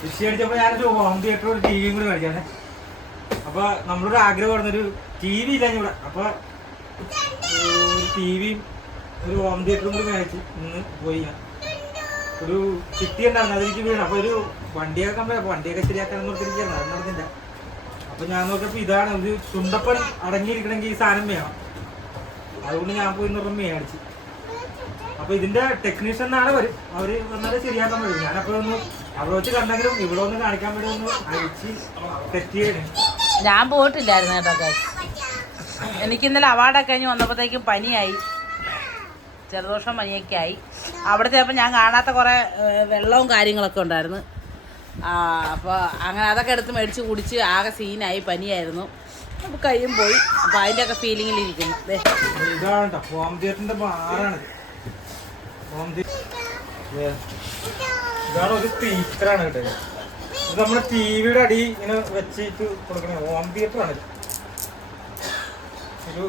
കൃഷി അടിച്ചപ്പോ ഞാനൊരു home theatre ഒരു ടി വിയും കൂടി മേടിക്കാനെ അപ്പൊ നമ്മളൊരു ആഗ്രഹം പറഞ്ഞൊരു ടി വി ഇല്ല ഇവിടെ. അപ്പൊ ഒരു ടി വിയും ഒരു ഹോം തിയേറ്ററും കൂടി മേടിച്ച് ഇന്ന് പോയി ഞാൻ. ഒരു ചിട്ടി ഉണ്ടായിരുന്നു അതെനിക്ക് വീണ് അപ്പൊ ഒരു വണ്ടിയൊക്കെ പോയി വണ്ടിയൊക്കെ ശരിയാക്കാൻ നോക്കിയിരിക്കുകയാണ് അത് നടന്നില്ല. അപ്പൊ ഞാൻ നോക്കിയപ്പോ ഇതാണ് ഒരു ചുണ്ടപ്പൻ അടങ്ങിയിരിക്കണമെങ്കിൽ ഈ സാധനം വേണം. അതുകൊണ്ട് ഞാൻ പോയി നിറം മേടിച്ച്. അപ്പൊ ഇതിന്റെ ടെക്നീഷ്യൻ നാളെ വരും അവർ വന്നാൽ ശരിയാക്കാൻ പറ്റും. ഞാനപ്പോ അവിടെ വെച്ച് കണ്ടെങ്കിലും ഇവിടെ ഒന്ന് കാണിക്കാൻ വേണ്ടി ഒന്ന് അയച്ച് ടെസ്റ്റ് ചെയ്യണേ ഞാൻ പോയിട്ടില്ലായിരുന്നു കേട്ടോ. എനിക്ക് ഇന്നലെ അവാർഡൊക്കെ കഴിഞ്ഞ് വന്നപ്പോഴത്തേക്കും പനിയായി. ജലദോഷം പനിയൊക്കെ ആയി. അവിടെ ചിലപ്പോൾ ഞാൻ കാണാത്ത കുറേ വെള്ളവും കാര്യങ്ങളൊക്കെ ഉണ്ടായിരുന്നു. അപ്പോൾ അങ്ങനെ അതൊക്കെ എടുത്ത് മേടിച്ച് കുടിച്ച് ആകെ സീനായി പനിയായിരുന്നു. അപ്പോൾ കയ്യും പോയി. അപ്പോൾ അതിന്റെയൊക്കെ ഫീലിങ്ങിലിരിക്കുന്നു ദേ. ഇതാണ് ട്ടോ. ഹോം തിയേറ്ററിന്റെ ബാറാണ് ഹോം തിയേറ്റർ ഇതാണ് ഒരു സ്പീക്കറാണ് കേട്ടത് ഇത്. നമ്മുടെ ടി വിയുടെ അടി ഇങ്ങനെ വെച്ചിട്ട് കൊടുക്കണ. ഹോം തിയേറ്റർ ആണ് ഒരു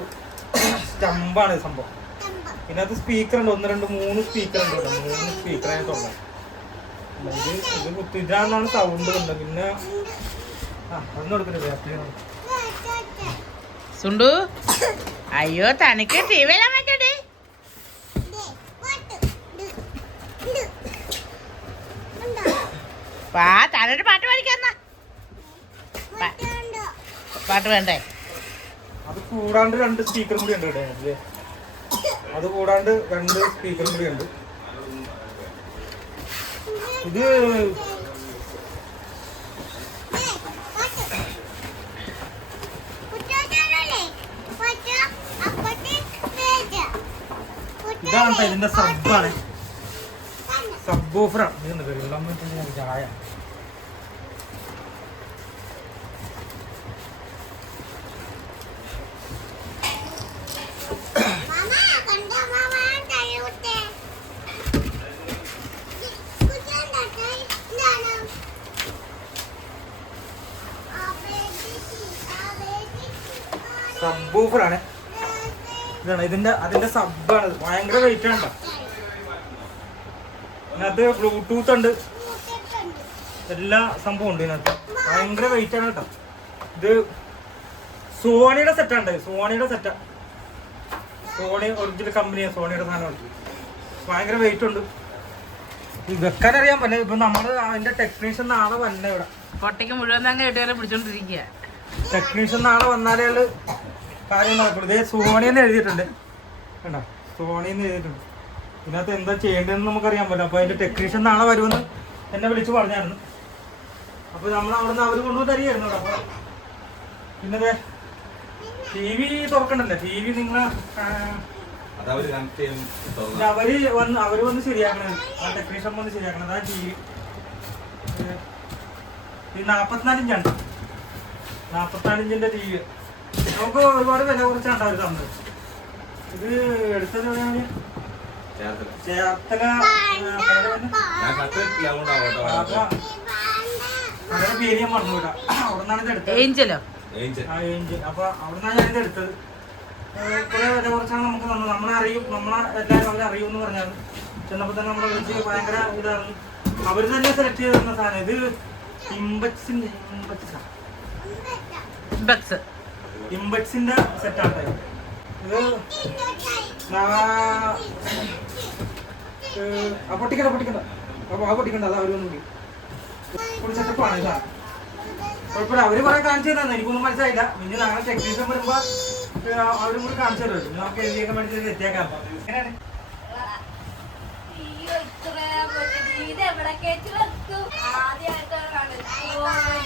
സ്റ്റമ്പാണ് സംഭവം. സംഭവം ഇതിനകത്ത് സ്പീക്കർ ഉണ്ട്. ഒന്ന് രണ്ട് മൂന്ന് സ്പീക്കർ ഉണ്ട് കേട്ടോ. മൂന്ന് സ്പീക്കറാണ് ആയിട്ടുള്ളത് ഇത് ഇത് കുത്തി ഇതാണെന്നാണ് സൗണ്ട് ഉണ്ട് പിന്നെ ആ അതൊന്നും എടുക്കരുത്. അയ്യോ തനിക്ക് ടി വി പറ്റേ വാ തനൊരു പാട്ട് പഠിക്കാന്ന പാട്ട് വേണ്ടേ? അത് കൂടാണ്ട് രണ്ട് സ്പീക്കറും കൂടി ഉണ്ട്. അത് കൂടാണ്ട് രണ്ട് സ്പീക്കറും കൂടി ഉണ്ട്. ഇത് ഇതാണ് ഇതിന്റെ സബ്ബാണ് സബ് ഓഫറാണ് ഇതെന്ത് വെള്ളം വെച്ചിട്ട് ചായ സബ് ഓഫറാണ് ഇതാണ് ഇതിന്റെ അതിന്റെ സബ്ബാണ്. ഭയങ്കര വെയിറ്റ് ആണ്. ഇതിനകത്ത് ബ്ലൂടൂത്ത് ഉണ്ട്. എല്ലാ സംഭവം ഉണ്ട് ഇതിനകത്ത്. ഭയങ്കര വെയിറ്റ് ആണ് കേട്ടോ. ഇത് സോണിയുടെ സെറ്റാണ് സോണിയുടെ സെറ്റാ സോണി ഒറിജിനൽ കമ്പനിയാണ് സോണിയുടെ സാധനമാണ് ഭയങ്കര വെയിറ്റ് ഉണ്ട്. വെക്കാൻ അറിയാൻ പറ്റില്ല. ഇപ്പൊ നമ്മൾ അതിന്റെ ടെക്നീഷ്യൻ നാളെ വന്ന ഇവിടെ. പൊട്ടയ്ക്ക് മുഴുവൻ തന്നെ കെട്ടുകാരെ പിടിച്ചോണ്ടിരിക്കുക ടെക്നീഷ്യൻ നാളെ വന്നാലേ കാര്യം നടക്കുള്ളൂ ഇതേ സോണിന്ന് എഴുതിയിട്ടുണ്ട്. കണ്ടോ? സോണിന്ന് എഴുതിയിട്ടുണ്ട്. ഇതിനകത്ത് എന്താ ചെയ്യേണ്ടതെന്ന് നമുക്കറിയാൻ പറ്റില്ല. അപ്പൊ അതിന്റെ ടെക്നീഷ്യൻ നാളെ വരുമെന്ന് എന്നെ വിളിച്ചു പറഞ്ഞായിരുന്നു. അപ്പൊ നമ്മൾ അവിടെ നിന്ന് അവർ കൊണ്ടുപോയി തരികയായിരുന്നു. അപ്പൊ പിന്നെ ടി വി തുറക്കണ്ടല്ലേ? ടി വി നിങ്ങളെ ചെയ്യും അവർ വന്ന് അവർ വന്ന് ശരിയാക്കണത് ആ ടെക്നീഷ്യൻ വന്ന് ശരിയാക്കണം. അതാ ടി വി ഈ നാപ്പത്തിനാല് ഇഞ്ചാണ്. നാപ്പത്തിനാല് ഇഞ്ചിന്റെ ടി വി നമുക്ക് ഒരുപാട് വില കുറച്ചാണ് അവർ തന്നത്. ഇത് എടുത്തത് എവിടെയാണ് ചേർത്തല കടയുടെ പേര്? ഞാൻ കത്തിട്ടില്ല അതുകൊണ്ടാവട്ടോ ആ, അപ്പൊ കടയുടെ പേര് ഞാൻ മറന്നു വിടാം അവിടെ നിന്നാണ് ഇത് എടുത്തത്. ഏഞ്ചലോ? ഏഞ്ചൽ. ആ ഏഞ്ച് അപ്പൊ അവിടുന്നാണ് ഞാനിത് എടുത്തത്. ഏഹ് കുറെ വില കുറച്ചാണ് നമുക്ക് തന്നത്. നമ്മളെ അറിയും നമ്മളെ എല്ലാവരും അവരെ അറിയും എന്ന് പറഞ്ഞാണ് ചെന്നപ്പോ തന്നെ നമ്മളെ വിളിച്ച് ഭയങ്കര ഇതാണ് അവർ തന്നെ സെലക്ട് ചെയ്ത് തന്ന സാധനം. ഇത് ഇമ്പക്സിന്റെ ഇമ്പക്സാ. ബക്സ് ഇമ്പക്സിന്റെ സെറ്റാണ് ഇത്. പൊട്ടിക്കണ്ട പൊട്ടിക്കണ്ട. അപ്പൊ ആ പൊട്ടിക്കണ്ട അത് അവരൊന്നും ഒരു സെറ്റപ്പാണ് ഇതാ കുഴപ്പമില്ല അവർ കുറെ കാണിച്ചു തന്നെ എനിക്കൊന്നും മനസ്സിലായില്ല. പിന്നെ നാളെ ടെക്നീഷ്യൻ വരുമ്പോ അവരും കൂടി കാണിച്ചു തരുമല്ലോ. നമുക്ക് എഴുതിയൊക്കെ മേടിച്ച് എത്തിയേക്കാം എങ്ങനെയാണ്? ഇത് എവിടെ കയറ്റി വെക്കും ആദ്യമായിട്ടാണ്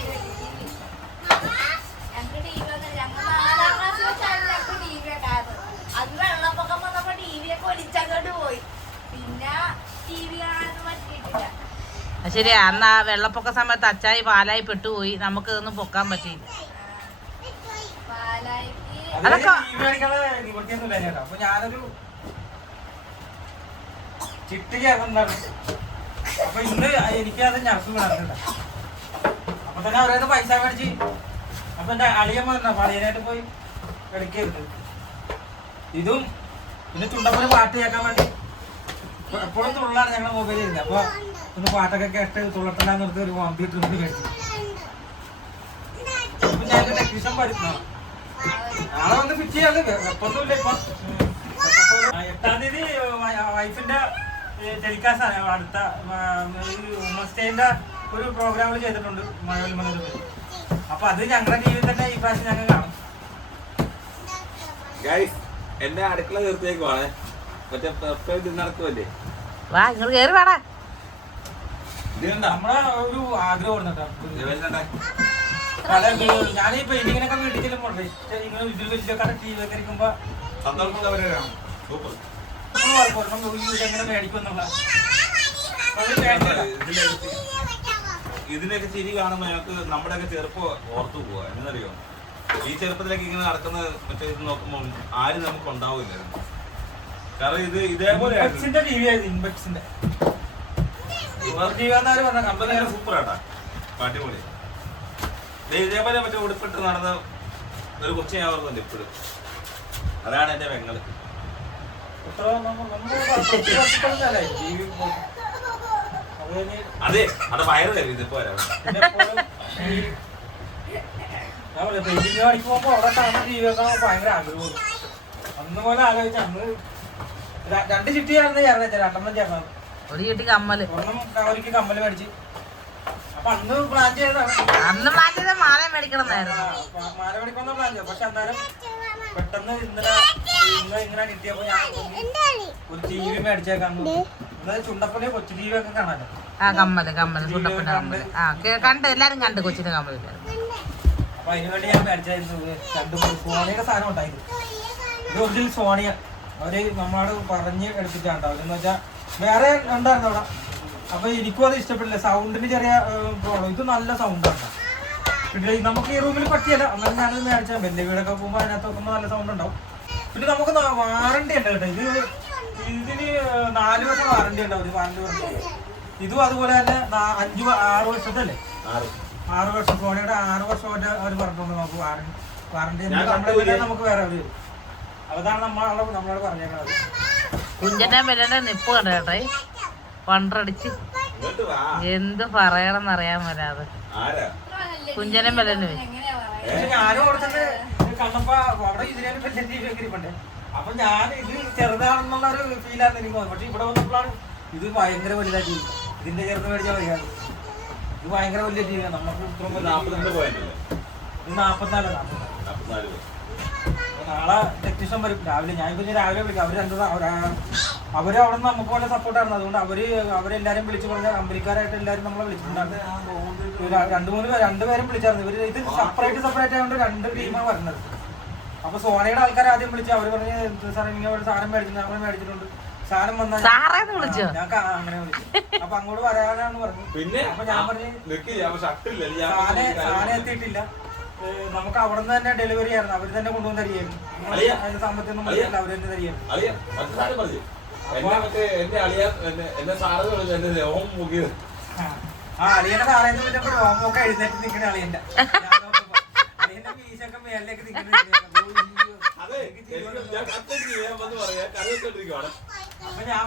ശരിയാ. അന്ന് ആ വെള്ളപ്പൊക്ക സമയത്ത് അച്ചായി പാലായി പെട്ടുപോയി. നമുക്ക് ഇതൊന്നും പൊക്കാൻ പറ്റിയില്ല. പോയി ഇതും പിന്നെ ചുണ്ടപ്പൊരു പാട്ട് കേൾക്കാൻ വേണ്ടി എപ്പോഴും തുള്ളാണ് ഞങ്ങളുടെ മൊബൈലിൽ അപ്പൊ ഒന്ന് പാട്ടൊക്കെ കേട്ട് തുളർത്തലാന്ന് നിർത്തി ഒരു ഹോം തിയേറ്റർ കേട്ടു. അപ്പൊ ഞങ്ങൾക്ക് ടെക്നീഷ്യൻ പഠിക്കണം നാളെ വന്ന് ഫിറ്റ് ചെയ്യാണ്ട് വെപ്പൊന്നുമില്ല ഇപ്പൊ. ആ, എട്ടാം തീയതി വൈഫിന്റെ ടെലികാസ്റ്റ് ആണ്. അടുത്ത സ്റ്റേന്റെ ഒരു പ്രോഗ്രാമിൽ ചെയ്തിട്ടുണ്ട് മഴവിൽ മനോരമയിൽ അപ്പൊ അത് ഞങ്ങളുടെ ടീമിൽ തന്നെ ഈ പ്രാവശ്യം ഞങ്ങൾ കാണും. എന്റെ അടുക്കള തീർത്തേക്കുവാണ് മറ്റേ നടക്കുമല്ലേ വാ നിങ്ങൾ കേറി വേടാ. കണ്ടാ നമ്മളെ ഒരു ആഗ്രഹം ഞാൻ ഈ പെയിന്റിങ്ങിനൊക്കെ വീട്ടിൽ ചെല്ലുമ്പോൾ ഇങ്ങനെ ഇതിൽ വലിയ ടി വി ഒക്കെ ഇരിക്കുമ്പോ എങ്ങനെ ഇതിനൊക്കെ ചിരി കാണുമ്പോൾ ഞങ്ങൾക്ക് നമ്മുടെയൊക്കെ ചെറുപ്പം ഓർത്തു പോവാ. എന്നറിയോ ഈ ചെറുപ്പത്തിലേക്ക് ഇങ്ങനെ നടക്കുന്ന മറ്റേ ഇത് നോക്കുമ്പോൾ ആരും നമുക്ക് ഉണ്ടാവില്ലായിരുന്നു. കാരണം ഇത് ഇതേപോലെ പറഞ്ഞ കമ്പനി അടിപൊളി. ഇതേപോലെ മറ്റേ ഉടുപ്പിട്ട് നടന്ന ഒരു കൊച്ചു ഞാൻ ഓർക്കുന്നുണ്ട് ഇപ്പോഴും. അതാണ് എന്റെ പെങ്ങൾ. അത് അതെ വയറ് തരും ഇതിപ്പോ വരാം. പെയിന്റിങ് അവിടെ കാണുന്ന ഭയങ്കര ആഗ്രഹമാണ് അന്ന് പോലെ ആലോചിച്ച അന്ന് രണ്ട് ചിട്ടിയായിരുന്നു ചേർന്നത് രണ്ടെണ്ണം ചേർന്നത് ഒരു ചീട്ടി കമ്മൽ. കമ്മൽ മേടിച്ച്. അന്ന് പ്ലാൻ ചെയ്ത മാല മേടിക്കണമെന്നായിരുന്നു. മാല മേടിക്കുന്ന പ്ലാൻ ചെയ്തു പക്ഷെ അന്നേരം പെട്ടെന്ന് ഇന്നലെ ഇന്ന് ഇങ്ങനെ കിട്ടിയപ്പോ ഞാൻ ഒരു ടി വി മേടിച്ചേക്കാന്ന് ഇന്നലെ ചുണ്ടപ്പള്ളി കൊച്ചു ടി വി ഒക്കെ കാണാലോ? ആ കമ്മൽ കമ്മൽ ആ കണ്ട് എല്ലാരും കണ്ട് കൊച്ചിന്റെ കമ്മൽ അപ്പൊ അതിനുവേണ്ടി ഞാൻ മേടിച്ചായിരുന്നു രണ്ട് സോണിയുടെ സാധനം ഉണ്ടായിരുന്നു. ഇത് ഒറിജിനൽ സോണിയ. അവർ നമ്മളോട് പറഞ്ഞ് എടുപ്പിച്ചാണ്ടോ അവരെന്ന് വെച്ചാ വേറെ ഉണ്ടായിരുന്നു അവിടെ. അപ്പൊ എനിക്കും അത് ഇഷ്ടപ്പെട്ടില്ല. സൗണ്ടിന് ചെറിയ പ്രോബ്ലം ഇത് നല്ല സൗണ്ടാണ് പിന്നെ നമുക്ക് ഈ റൂമിൽ പറ്റിയല്ല എന്നാലും ഞാനത് മേടിച്ചാൽ വലിയ വീടൊക്കെ പോകുമ്പോൾ അതിനകത്ത് നോക്കുമ്പോൾ നല്ല സൗണ്ട് ഉണ്ടാവും. പിന്നെ നമുക്ക് വാറണ്ടി ഉണ്ട് കേട്ടോ. ഇത് ഇതിന് നാല് വർഷം വാറണ്ടി ഉണ്ടാവും വാറണ്ടി വർഷം ഇതും അതുപോലെ തന്നെ അഞ്ചു ആറ് വർഷത്തല്ലേ? ആറ്. വർഷം. സോണിയുടെ ആറ് വർഷം വരെ അവർ പറഞ്ഞിട്ടുണ്ട് നമുക്ക് വാറണ്ടി വാറണ്ടി നമുക്ക് വേറെ അവർ അതാണ് നമ്മളോട് നമ്മളോട് പറഞ്ഞേക്കുന്നത് കുഞ്ചന്റെ ബെല്ലിന്റെ നിപ്പ് കണ്ട പണ്ടടിച്ച്. വണ്ടടിച്ച് ഇങ്ങോട്ട് വാ. എന്ത് പറയണമെന്ന് അറിയാൻ വരാതെ. ആരാ? കുഞ്ചനും ബെല്ലനും എങ്ങനെയാ പറയാ പക്ഷെ ഞാനും ഓർത്തിട്ട് ഇത് കണ്ടപ്പോ അവിടെ ഇതിനൊരു വലിയ ടി വി ഒക്കെ ഇരിപ്പുണ്ട് അപ്പൊ ഞാൻ ഇത് ചെറുതാണെന്നുള്ള ഒരു എനിക്ക്. തോന്നുന്നത് പക്ഷെ ഇവിടെ വന്നപ്പോഴാണ് ഇത് ഭയങ്കര വലുതായിട്ട് ഇതിന്റെ ചെറുത് മേടിച്ചാൽ മതിയാണ് ഇത് ഭയങ്കര വലിയ ടി നമുക്ക് നാപ്പത്തിരണ്ട് നാപ്പത്തിനാല് നാപ്പത്തിനാല്. നാളെ ടെക്നീഷ്യൻ വരും. രാവിലെ ഞാൻ പിന്നെ രാവിലെ വിളിക്കാം. അവർ രണ്ടു അവർ അവർ അവിടെ നിന്ന് നമുക്ക് വളരെ സപ്പോർട്ടായിരുന്നു അതുകൊണ്ട് അവർ അവരെല്ലാരും വിളിച്ചു പറഞ്ഞ കമ്പനിക്കാരായിട്ട് എല്ലാരും നമ്മളെ വിളിച്ചിട്ടുണ്ടായിരുന്നു. രണ്ടു രണ്ട് മൂന്ന് പേര് രണ്ടുപേരും വിളിച്ചായിരുന്നു. ഇവർ ഇത് സെപ്പറേറ്റ് സെപ്പറേറ്റ് ആയതുകൊണ്ട് രണ്ട് ടീമാണ് വരുന്നത് അപ്പൊ സോണിയുടെ ആൾക്കാർ ആദ്യം വിളിച്ചു അവർ പറഞ്ഞ് സാറേ ഇങ്ങനെ ഒരു സാധനം മേടിച്ചു നമ്മൾ മേടിച്ചിട്ടുണ്ട്. സാധനം വന്നാൽ ഞാൻ അങ്ങനെ വിളിച്ചു. അപ്പൊ അങ്ങോട്ട് വരാനാണ് പറഞ്ഞു പിന്നെ അപ്പൊ ഞാൻ പറഞ്ഞു സാധനം എത്തിയിട്ടില്ല. നമുക്ക് അവിടെ നിന്ന് തന്നെ ഡെലിവറി ആയിരുന്നു. അവർ തന്നെ കൊണ്ടുവന്ന് തരികയായിരുന്നു. അതിന്റെ സാമ്പത്തികം അവർ തന്നെ തരികയായിരുന്നു. സാറ് ആ. അളിയന്റെ സാറേന്ന് വിളിച്ചപ്പോ രോമൊക്കെ എഴുന്നേറ്റ് നിൽക്കണേ അളിയന്റെ. അളിയന്റെ മീശൊക്കെ മേലിലേക്ക് നിൽക്കുന്നുണ്ട് ഞാൻ പറയാ. അപ്പൊ ഞാൻ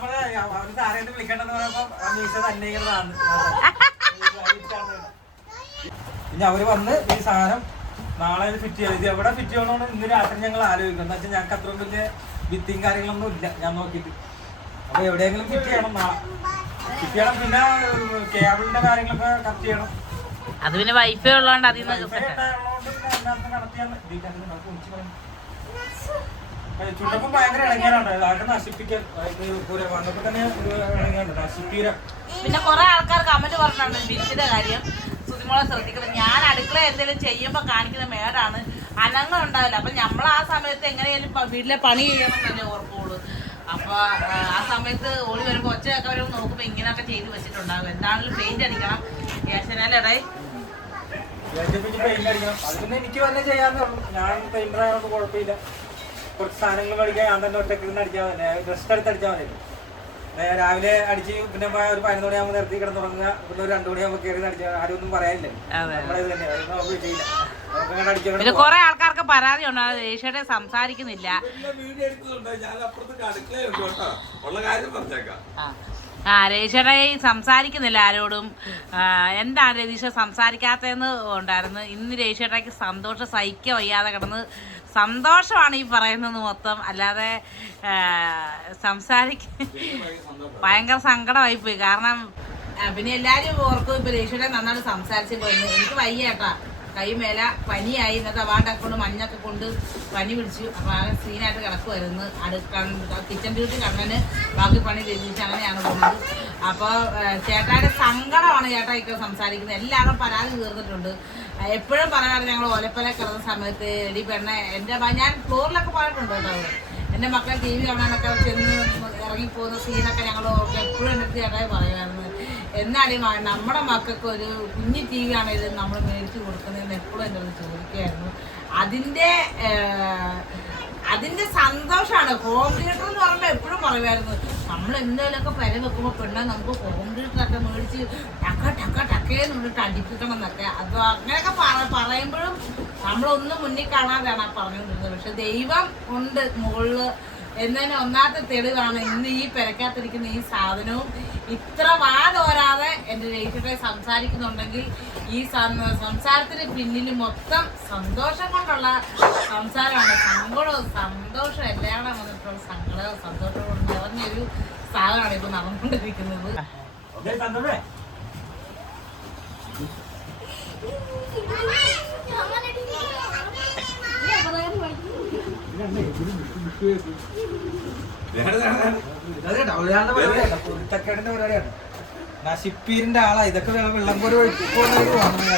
അവർ സാറേന്ന് വിളിക്കണ്ടെന്ന് പറയുമ്പോ മീശ തന്നെ ഇങ്ങനെ ഇനി അവർ വന്ന് ഈ സാധനം നാളെ ഫിറ്റ് ചെയ്യാം ഇത് എവിടെ ഫിറ്റ് ചെയ്യണമെന്ന് ഇന്ന് രാത്രി ഞങ്ങൾ ആലോചിക്കും. എന്താ വെച്ചാൽ ഞങ്ങൾക്ക് അത്രയും വലിയ ഭിത്തിയും കാര്യങ്ങളൊന്നും ഇല്ല. ഞാൻ നോക്കിയിട്ട്. അപ്പൊ എവിടെയെങ്കിലും ഫിറ്റ് ചെയ്യണം നാളെ. ഫിറ്റ് ചെയ്യണം. പിന്നെ കേബിളിന്റെ കാര്യങ്ങളൊക്കെ കറക്റ്റ് ചെയ്യണം. അത് പിന്നെ വൈഫൈ ഉള്ളതുകൊണ്ട് അതിൽ ചുണ്ടപ്പം ഭയങ്കര ഇളങ്ങിയാണ് അതൊക്കെ നശിപ്പിക്കാൻ വന്നപ്പോ തന്നെ ഇളങ്ങിയാണ് നശിപ്പീര പിന്നെ കുറെ ആൾക്കാർ കമന്റ് പറഞ്ഞിട്ടുണ്ട് ബിച്ചിന്റെ കാര്യം. സുതിമോളെ ശ്രദ്ധിക്കണം ഞാൻ അടുക്കള എന്തെങ്കിലും ചെയ്യുമ്പോൾ കാണിക്കുന്ന മേടാണ് അനങ്ങൾ ഉണ്ടാവില്ല. അപ്പൊ നമ്മൾ ആ സമയത്ത് എങ്ങനെയാലും വീട്ടിലെ പണി ചെയ്യണം എന്നല്ലേ ഓർക്കുള്ളൂ. അപ്പൊ ആ, സമയത്ത് ഓടി വരുമ്പോ ഒച്ചയൊക്കെ വരുമ്പോൾ നോക്കുമ്പോ ഇങ്ങനെയൊക്കെ ചെയ്ത് വെച്ചിട്ടുണ്ടാകും എന്താണെങ്കിലും പെയിന്റ് അടിക്കണം. അടിക്കണം. എനിക്ക് ചെയ്യാന്നേ ഉള്ളൂ. ഞാൻ പെയിന്റർ ആയതുകൊണ്ട് കുഴപ്പമില്ല. കുറച്ച് സാധനങ്ങൾ മേടിക്കാൻ ഞാൻ തന്നെ ഒറ്റയ്ക്ക് ഇരുന്ന് അടിച്ചാൽ മതി ഡ്രസ്റ്റ് എടുത്ത് അടിച്ചാൽ മതി. രാവിലെ അടിച്ച് പിന്നെ ഒരു പതിനൊന്ന് മണിയാകുമ്പോൾ നിർത്തി കിടന്ന് തുടങ്ങുക പിന്നെ ഒരു രണ്ടു മണിയാകുമ്പോൾ കയറി അടിച്ച ആരും ഒന്നും പറയാനില്ല? അതെ. നമ്മളെ ഇത് തന്നെ. നമുക്ക് ചെയ്യില്ല. നമുക്കങ്ങനെ അടിക്കാൻ പിന്നെ കുറെ ആൾക്കാർക്ക് പരാതി ഉണ്ട്. ഏഷ്യയുടെ സംസാരിക്കുന്നില്ല. ഇതെല്ലാം വീഡിയോ എടുക്കുന്നുണ്ട്. ഞാൻ അപ്പുറത്ത് അടുക്കളയുണ്ട് ഉള്ള കാര്യം പറഞ്ഞേക്കാം. ആ. രേഷയുടെ ഈ സംസാരിക്കുന്നില്ല ആരോടും. എന്താണ് രതീഷ സംസാരിക്കാത്തതെന്ന് ഉണ്ടായിരുന്നു. ഇന്ന് രേഷയുടെ സന്തോഷം സഹിക്കുക വയ്യാതെ കിടന്ന് സന്തോഷമാണ് ഈ പറയുന്നത് മൊത്തം. അല്ലാതെ സംസാരിക്ക ഭയങ്കര സങ്കടമായി പോയി കാരണം പിന്നെ എല്ലാരും ഓർക്കും ഇപ്പൊ രതീഷയുടെ നന്നായിട്ട് സംസാരിച്ചു പോയിരുന്നു എനിക്ക് വയ്യ കേട്ടാ. കൈ മേല പനിയായി ഇന്നത്തെ അവാർഡൊക്കെ കൊണ്ട് മഞ്ഞൊക്കെ കൊണ്ട് പനി പിടിച്ചു. അപ്പൊ ആകെ സീനായിട്ട് കിടക്കുമായിരുന്നു അടുക്ക കിച്ചൺ ഡ്യൂട്ടി കണ്ണന് ബാക്കി പണി ലഭിച്ചു അങ്ങനെയാണ് പോകുന്നത്. അപ്പോൾ ചേട്ടായുടെ സങ്കടമാണ് ചേട്ടാ ഇപ്പോൾ സംസാരിക്കുന്നത്. എല്ലാവരും പരാതി തീർന്നിട്ടുണ്ട്. എപ്പോഴും പറയാറ് ഞങ്ങൾ ഒലപ്പല കിടന്ന സമയത്ത് എടി പെണ്ണെ എന്റെ ഞാൻ ഫ്ലോറിലൊക്കെ പോയിട്ടുണ്ടോ കേട്ടോ അവിടെ? എന്റെ മക്കൾ ടി വി കാണാനൊക്കെ ചെന്ന് ഇറങ്ങിപ്പോകുന്ന സീനൊക്കെ ഞങ്ങൾ എപ്പോഴും എന്റെ ചേട്ടായി പറയുമായിരുന്നു മ- നമ്മുടെ മക്കൾക്ക് ഒരു കുഞ്ഞു ടി വി ആണെങ്കിലും നമ്മൾ മേടിച്ച് കൊടുക്കുന്നതെന്ന് എപ്പോഴും എന്റെ ചോദിക്കുകയായിരുന്നു അതിന്റെ അതിന്റെ സന്തോഷമാണ്. ഹോം തിയേറ്റർ എന്ന് പറയുമ്പോൾ എപ്പോഴും പറയുമായിരുന്നു നമ്മൾ എന്തെങ്കിലുമൊക്കെ പെര വെക്കുമ്പോൾ പെണ്ണെ നമുക്ക് ഹോം തിയേറ്ററൊക്കെ മേടിച്ച് ടക്ക ടക്ക ടക്കേന്ന് നിന്നിട്ട് അടിപ്പിക്കണം എന്നൊക്കെ. അത് അങ്ങനെയൊക്കെ പറ- പറയുമ്പോഴും നമ്മളൊന്നും മുന്നിൽ കാണാതെയാണ് ആ പറഞ്ഞുകൊണ്ടിരുന്നത്. പക്ഷെ ദൈവം ഉണ്ട് മുകളിൽ എന്നതിന് ഒന്നാമത്തെ തെളിവാണ് ഇന്ന് ഈ പെരക്കാത്തിരിക്കുന്ന ഈ സാധനവും ഇത്ര വാതോരാതെ എന്റെ രേഖയുടെ സംസാരിക്കുന്നുണ്ടെങ്കിൽ ഈ സംസാരത്തിന് പിന്നിൽ മൊത്തം സന്തോഷം കൊണ്ടുള്ള സംസാരമാണ്. സങ്കടവും സന്തോഷവും എല്ലാം വന്നിട്ടുള്ള സങ്കടവും സന്തോഷവും നിറഞ്ഞൊരു സാധനമാണ് ഇപ്പൊ നടന്നുകൊണ്ടിരിക്കുന്നത്. സന്തോഷേ പരിപാടിയല്ല കുരുത്തക്കേടിന്റെ പരിപാടിയാണ് നശിപ്പീരിന്റെ ആളാ ഇതൊക്കെ വേണം വെള്ളം പോലെ ഒഴിക്കുന്ന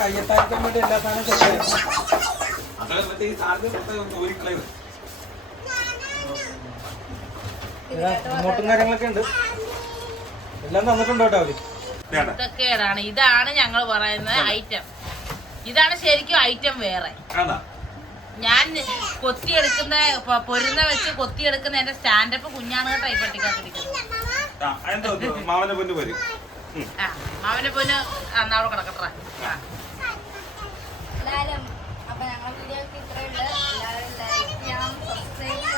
കയ്യെത്താക്കാൻ വേണ്ടി എല്ലാ ഊരിക്കളയത് റിമോട്ടും കാര്യങ്ങളൊക്കെ ഉണ്ട്. എല്ലാം തന്നിട്ടുണ്ടോ കേട്ടോ അവർ. ഇതൊക്കെയാണ് ഇതാണ് ഞങ്ങൾ പറയുന്ന ഐറ്റം ഇതാണ് ശരിക്കും ഐറ്റം വേറെ. ഞാൻ കൊത്തിയെടുക്കുന്ന എടുക്കുന്ന പൊരുന്ന വെച്ച് കൊത്തിയെടുക്കുന്ന എന്റെ സ്റ്റാൻഡപ്പ് കുഞ്ഞാണ് കേട്ടോ ഈ പട്ടിക്കാത്തിരിക്കുന്നത് മാമന്റെ പൊന്നു വരും ആ മാവനെ പൊന്ന് അന്നാവിടെ കിടക്കട്ടെ. അപ്പൊ ഞങ്ങളുടെ വീഡിയോ ഇത്രയുണ്ട് എല്ലാവരും ലൈക്ക് ചെയ്യണം സബ്സ്ക്രൈബ്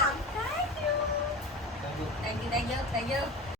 ചെയ്യണം. Thank you thank you thank you